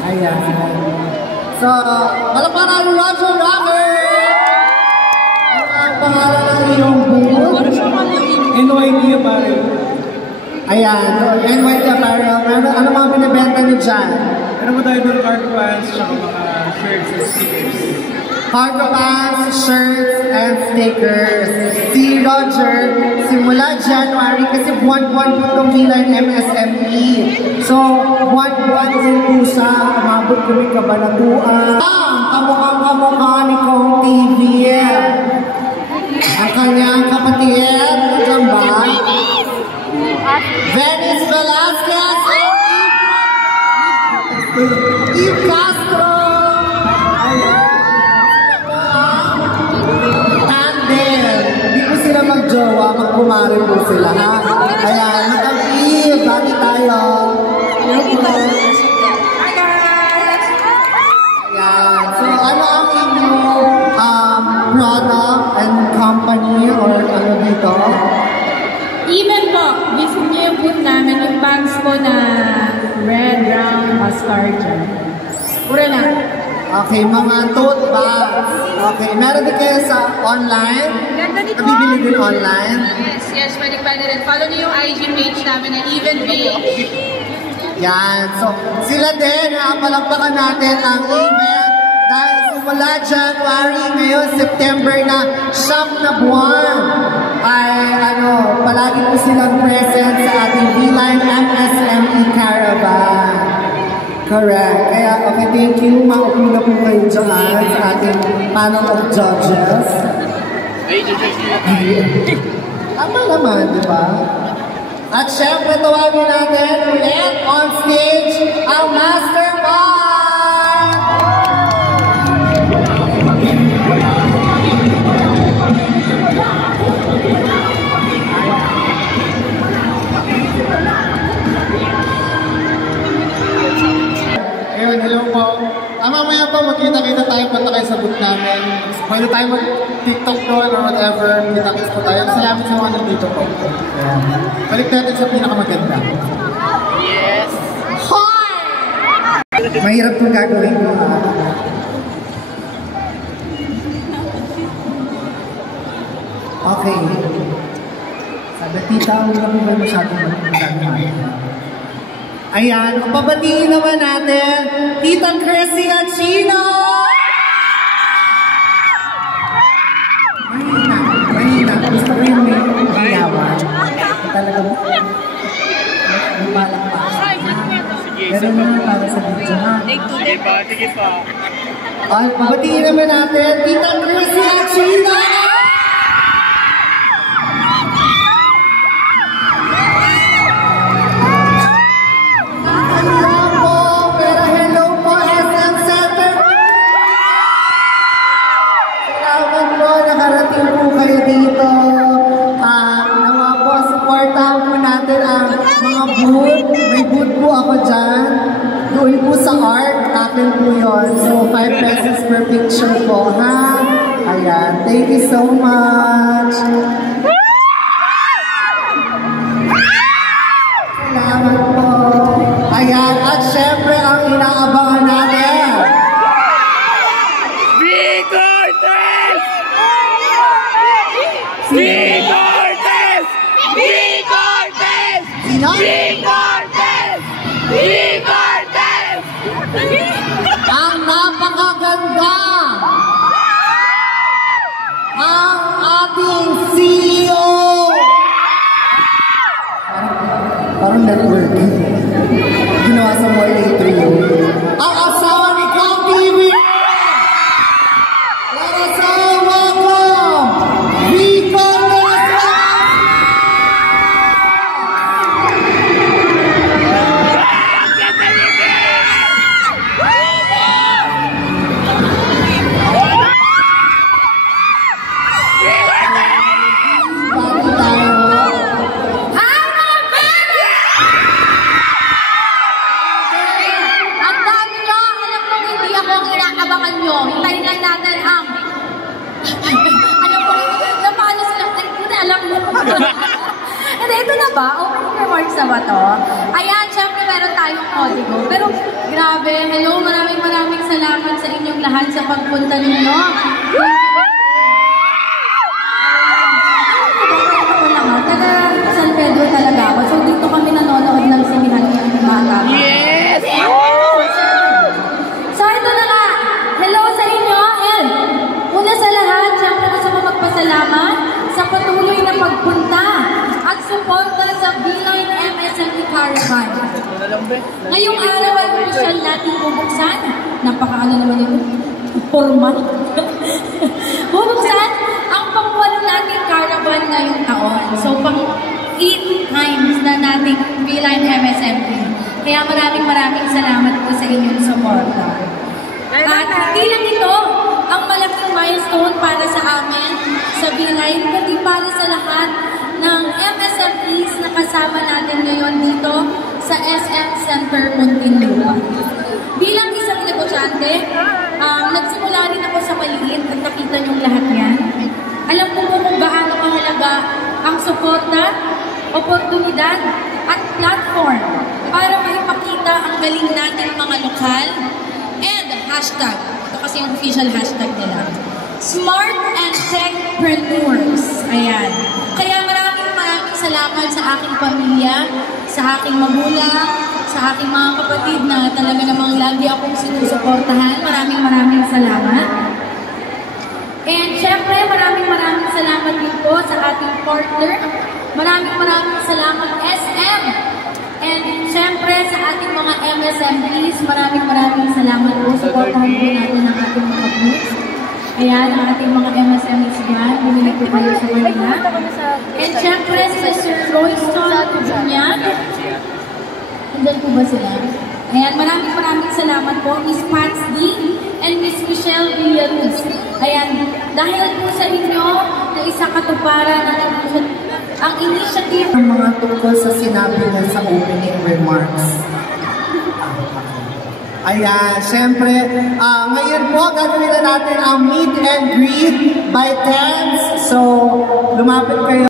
Ayan. So, palakpakan ng Roger Rocker! Ang pangalan ng iyong booth? NYD Apparel. Ayan, so NYD Apparel. Ano mga binibenta niyo dyan? Ano mo tayo doon? Cargo pants, tsaka mga shirts and stickers. Cargo pants, shirts, and stickers. Si Roger, simula January, kasi buwan-buwan po itong Beeline MSME. So, buwan-buwan din po siya, umabot kami kabanatuan. Kamukha ni Kong TV. Ang kanyang kapatid, ito ba? Venice Velasquez, Eve Castro. Hindi po sila mag-jowa, mag-kumari po sila, ha? Ayan, mag-Eve, bati tayo. Hi guys! Ayan, so ano ang inyong product and company or ano dito? Even po, visit niyo yung booth namin, yung bags po na red, brown, mustard. Pura na. Okay, mga tote bags. Okay, meron din kayo sa online? Ganda dito. Nabibili din online? Yes, pwede rin. Follow niyo yung IG page namin na Even Page. Yan, so sila din, palakpakan natin ang event dahil simula January, ngayon September na, siyam na buwan ay palagi po silang present sa ating Beeline MSME Caravan. Correct. Kaya, okay, thank you. Maupo na po kayo dyan sa ating panel of judges. Tama naman, di ba? At syempre, tawagin natin ulit on stage ang Mastermind! Ayun, hello po. Mamaya po, magkita-kita tayo, punta kayo sa booth namin. Pwede tayo mag-TikTok doon or whatever, kita-kits po tayo. Salamat sa mga nandito po. Ayan. Balik natin sa pinakamaganda. Yes! Mahirap kung gagawin ko. Okay. Sabi, tita, huwag na po ba masyadong magagawin? Ayan, pabatiin naman natin, Tita Chrissy Achino! Mahina. Gusto ko yung may yawan. Talagang may palakpas. Ganun naman para sa video, ha? Sige pa. Ay, pabatiin naman natin, Tita Chrissy Achino! May booth po ako dyan. Doon po sa art, akin po yun. So, 5 pesos per picture po, ha? Ayan, thank you so much. Salamat po. Ayan, at syempre ang inaabangan natin. V-Cortez! V-Cortez! V-Cortez! Sino? V-Cortez! V-Cortez! Ang napakaganda! Ang ating CEO! Parang network. Ginawa sa More A3. Ang asawa ni Kong TV! Let us all welcome V-Cortez! Hintayin lang natin ang... ano po? Napano sila? Ay, hindi alam mo. Hindi, ito na ba? Opening remarks na ba to? Ayan, syempre meron tayong código. Pero Grabe. Hello, maraming salamat sa inyong lahat sa pagpunta ninyo. Taga San Pedro talaga ako. So dito kami nanonood ng sinihan ng bata. Yes! So ito na nga. Hello sa inyo. And una sa lahat, siyempre gusto ko magpasalamat sa patuloy na pagpunta at suporta sa Beeline MSME Caravan. Ngayong araw ay opisyal natin bubuksan. Napakaano naman ito. Formal. Bubuksan ang pang-1 nating caravan ngayong taon. So, pang-8 times na nating Beeline MSME. Kaya maraming salamat po sa inyong suporta. At hindi lang ito ang malaking milestone para sa amin sa Beeline, kundi para sa lahat ng MSMEs na kasama natin ngayon dito sa SM Center Muntinlupa. Bilang isang negosyante, nagsimula rin ako sa maliit at nakita niyong lahat yan. Alam ko kung gaano kahalaga ang suporta, oportunidad at platform para maipakita ang galing nating mga lokal and hashtag, ito kasi yung official hashtag nila, Smart and Techpreneurs. Ayan. Kaya maraming salamat sa aking pamilya, sa aking magulang, sa aking mga kapatid na talaga namang lagi akong sinusuportahan. Maraming salamat. And syempre, maraming salamat din po sa ating partner. Maraming salamat SM. And syempre sa ating mga MSMEs, maraming salamat po. Supportahan po natin ang ating mga groups. Ayan, ang ating mga MSMEs dyan. Bumili po kayo sa kanila. And syempre sa Sir Royston Junyan. Andyan po ba sila? Ayan, maraming salamat po. Miss Pats D and Miss Michelle Villaluz. Ayan, dahil po sa inyo na isa katuparan ang initiative Ang mga tungkol sa sinabi niya sa opening remarks. Ayan, syempre, ngayon po gagawin na natin ang meet and greet by tens. So, lumapit kayo.